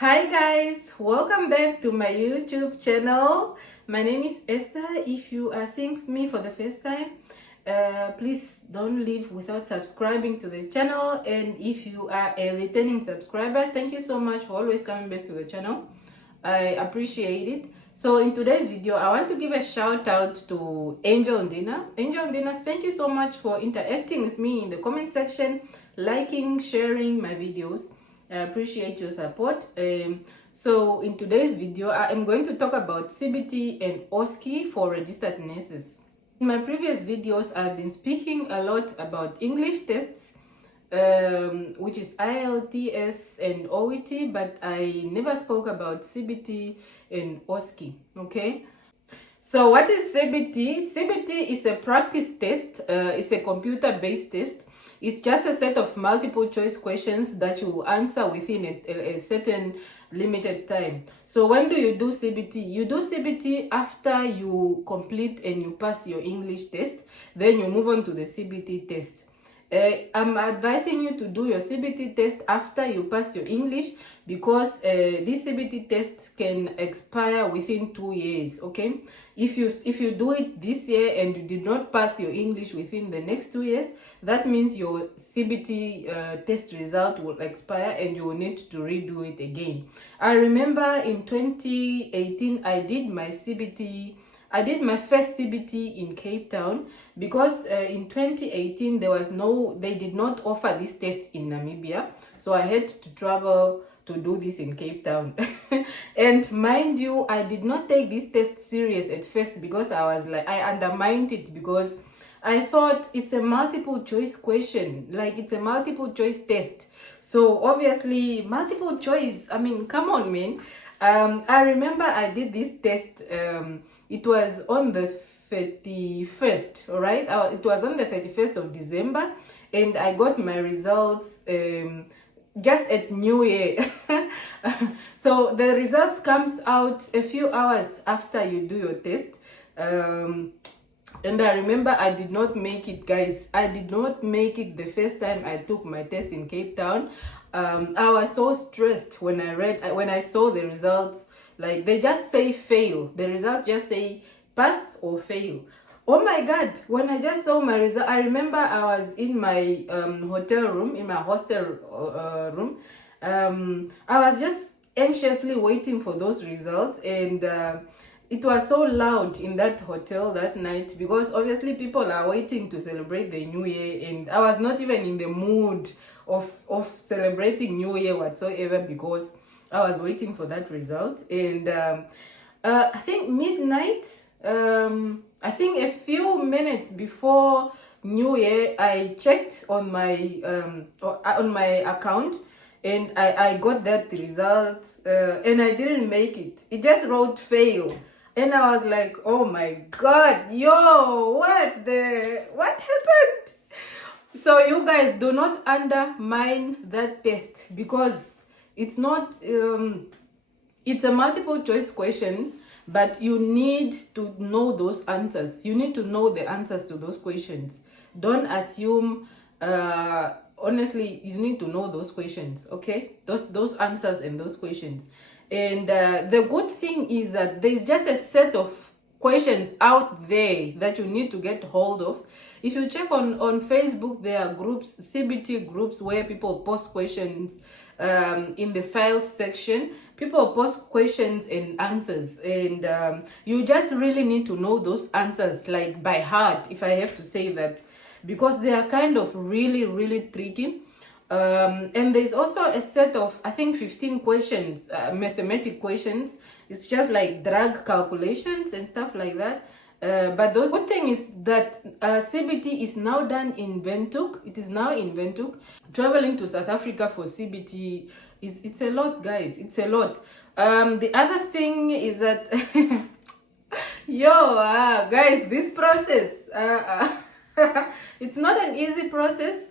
Hi guys, welcome back to my YouTube channel. My name is Esther. If you are seeing me for the first time, please don't leave without subscribing to the channel. And if you are a returning subscriber, thank you so much for always coming back to the channel. I appreciate it. So in today's video, I want to give a shout out to Angel Ndina. Angel Ndina, thank you so much for interacting with me in the comment section, liking, sharing my videos. I appreciate your support. So in today's video, I am going to talk about Cbt and Osce for registered nurses. In my previous videos, I've been speaking a lot about English tests, which is IELTS and OET, but I never spoke about Cbt and Osce, okay? So what is Cbt? Cbt is a practice test. It's a computer-based test. It's just a set of multiple choice questions that you answer within a certain limited time. So when do you do Cbt? You do Cbt after you complete and you pass your English test. Then you move on to the Cbt test. I'm advising you to do your Cbt test after you pass your English because this Cbt test can expire within 2 years, okay? If you do it this year and you did not pass your English within the next 2 years, that means your Cbt test result will expire and you will need to redo it again. I remember in 2018, I did my my first Cbt in Cape Town because in 2018 they did not offer this test in Namibia, so I had to travel to do this in Cape Town. And mind you, I did not take this test serious at first because I undermined it because I thought it's a multiple choice question, like it's a multiple choice test. So obviously multiple choice, I mean, come on, man. I remember I did this test, it was on the 31st, all right? It was on the 31st of December, and I got my results just at New Year. So the results comes out a few hours after you do your test. And I remember I did not make it, guys. I did not make it the first time I took my test in Cape Town. I was so stressed when I saw the results. Like, they just say fail. The results just say pass or fail. Oh my God, when I just saw my result, I remember I was in my hotel room, in my hostel room. I was just anxiously waiting for those results, and it was so loud in that hotel that night because obviously people are waiting to celebrate the New Year, and I was not even in the mood of celebrating New Year whatsoever because I was waiting for that result. And I think midnight, I think a few minutes before New Year, I checked on my account, and I got that result, and I didn't make it. It just wrote fail. And I was like, oh my God, yo, what happened? So you guys, do not undermine that test because it's not, it's a multiple choice question, but you need to know those answers. You need to know the answers to those questions. Don't assume, honestly, you need to know those questions, okay? Those answers and those questions. And the good thing is that there's just a set of questions out there that you need to get hold of. If you check on Facebook, there are groups, Cbt groups, where people post questions in the files section. People post questions and answers, and you just really need to know those answers like by heart, if I have to say that, because they are kind of really tricky. And there's also a set of, I think, 15 questions, mathematic questions. It's just like drag calculations and stuff like that. But the good thing is that Cbt is now done in Windhoek. It is now in Windhoek. Traveling to South Africa for Cbt, it's a lot, guys. It's a lot. The other thing is that, guys, this process, it's not an easy process.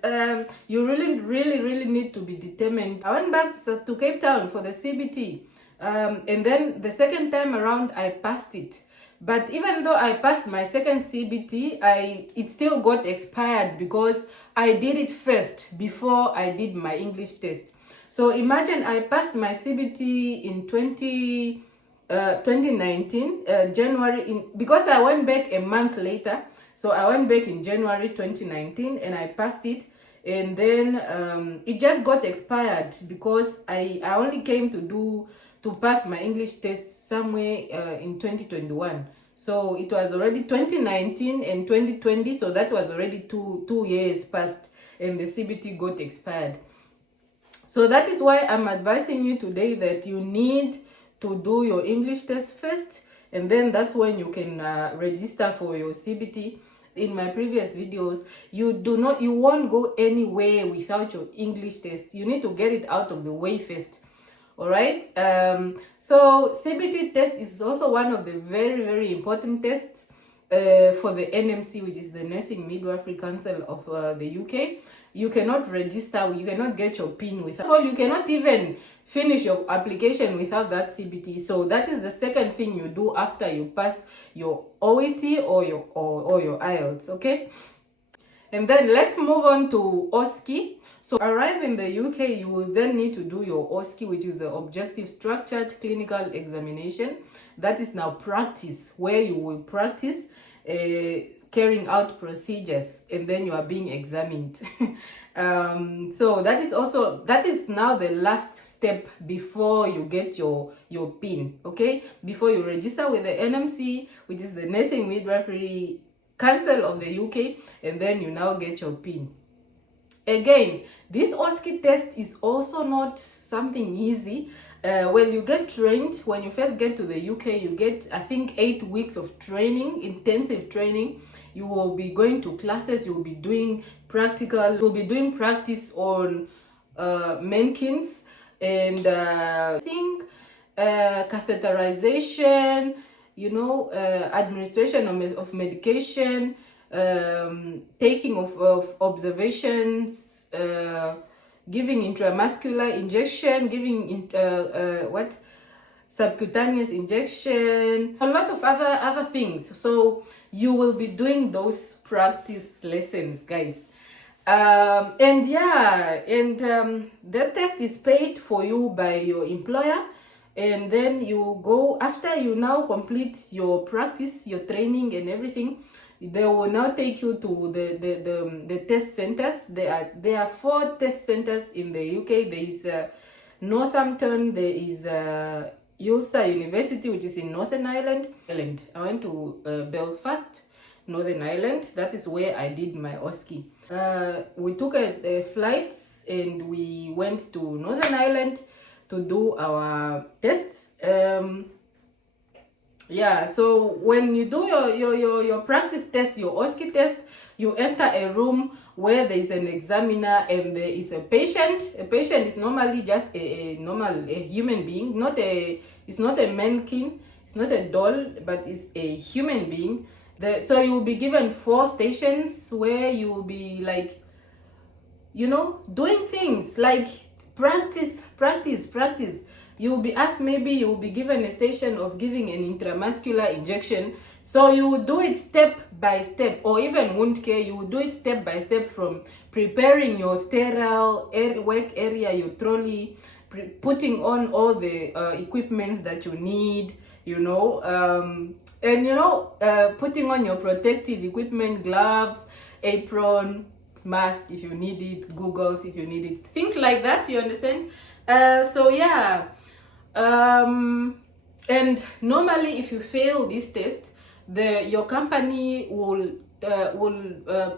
You really need to be determined. I went back to Cape Town for the Cbt, and then the second time around I passed it. But even though I passed my second Cbt, it still got expired because I did it first before I did my English test. So imagine I passed my CBT in 2019 January, because I went back a month later. So I went back in January 2019 and I passed it, and then it just got expired because I only came to pass my English test somewhere in 2021. So it was already 2019 and 2020, so that was already two years passed and the CBT got expired. So that is why I'm advising you today that you need to do your English test first, and then that's when you can register for your CBT. In my previous videos, you won't go anywhere without your English test. You need to get it out of the way first. All right. So CBT test is also one of the very, very important tests for the NMC, which is the Nursing Midwifery Council of the UK. You cannot register, you cannot get your PIN without, you cannot even finish your application without that CBT. So that is the second thing you do after you pass your OET or your IELTS, okay? And then let's move on to OSCE. So arrive in the UK, you will then need to do your OSCE, which is the Objective Structured Clinical Examination. That is now practice, where you will practice carrying out procedures, and then you are being examined. So that is now the last step before you get your PIN, okay? Before you register with the NMC, which is the Nursing Midwifery Council of the UK, and then you now get your PIN. Again, this OSCE test is also not something easy. When you get trained, when you first get to the UK, you get, I think, 8 weeks of training, intensive training. You will be going to classes, you will be doing practical, you will be doing practice on mankins and catheterization, administration of medication, taking of observations, giving intramuscular injection, giving subcutaneous injection, a lot of other things. So you will be doing those practice lessons, guys. The test is paid for you by your employer, and then you go, after you now complete your practice, your training and everything, they will now take you to the test centers. There are 4 test centers in the UK. There is Northampton, there is Ulster University, which is in Northern Ireland. I went to Belfast, Northern Ireland. That is where I did my OSCE. We took a flights and we went to Northern Ireland to do our tests. So when you do your practice test, your OSCE test, you enter a room where there is an examiner and there is a patient. A patient is normally just a human being, it's not a mannequin, it's not a doll, but it's a human being. So you will be given 4 stations where you will be like, doing things like practice. You will be asked, maybe you will be given a station of giving an intramuscular injection. So you will do it step by step, or even wound care, you will do it step by step, from preparing your sterile work area, your trolley, putting on all the equipments that you need, putting on your protective equipment, gloves, apron, mask if you need it, goggles if you need it, things like that, you understand? And normally if you fail this test, your company will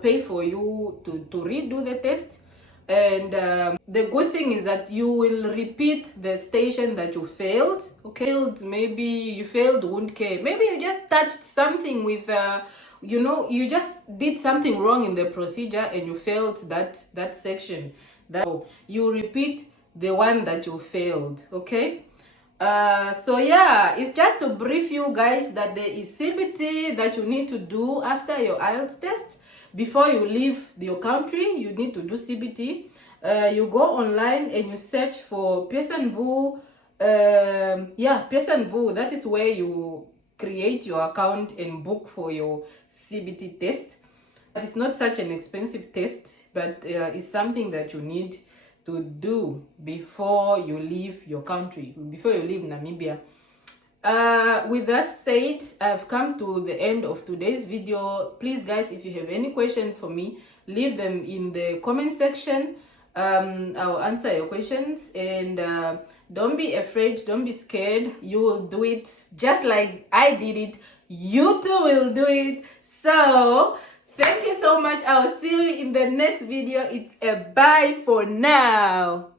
pay for you to redo the test. And the good thing is that you will repeat the station that you failed. Okay, maybe you failed wound care, maybe you just touched something with you just did something wrong in the procedure and you failed that section. You repeat the one that you failed. Okay. It's just to brief you guys that there is CBT that you need to do after your IELTS test. Before you leave your country, you need to do CBT. You go online and you search for Pearson VU. Pearson VU, that is where you create your account and book for your CBT test. It's not such an expensive test, but it's something that you need to do before you leave your country, before you leave Namibia. With that said, I've come to the end of today's video. Please guys, if you have any questions for me, leave them in the comment section. I'll answer your questions, and don't be afraid, don't be scared. You will do it just like I did it. You too will do it. So thank you so much. I'll see you in the next video. It's a bye for now.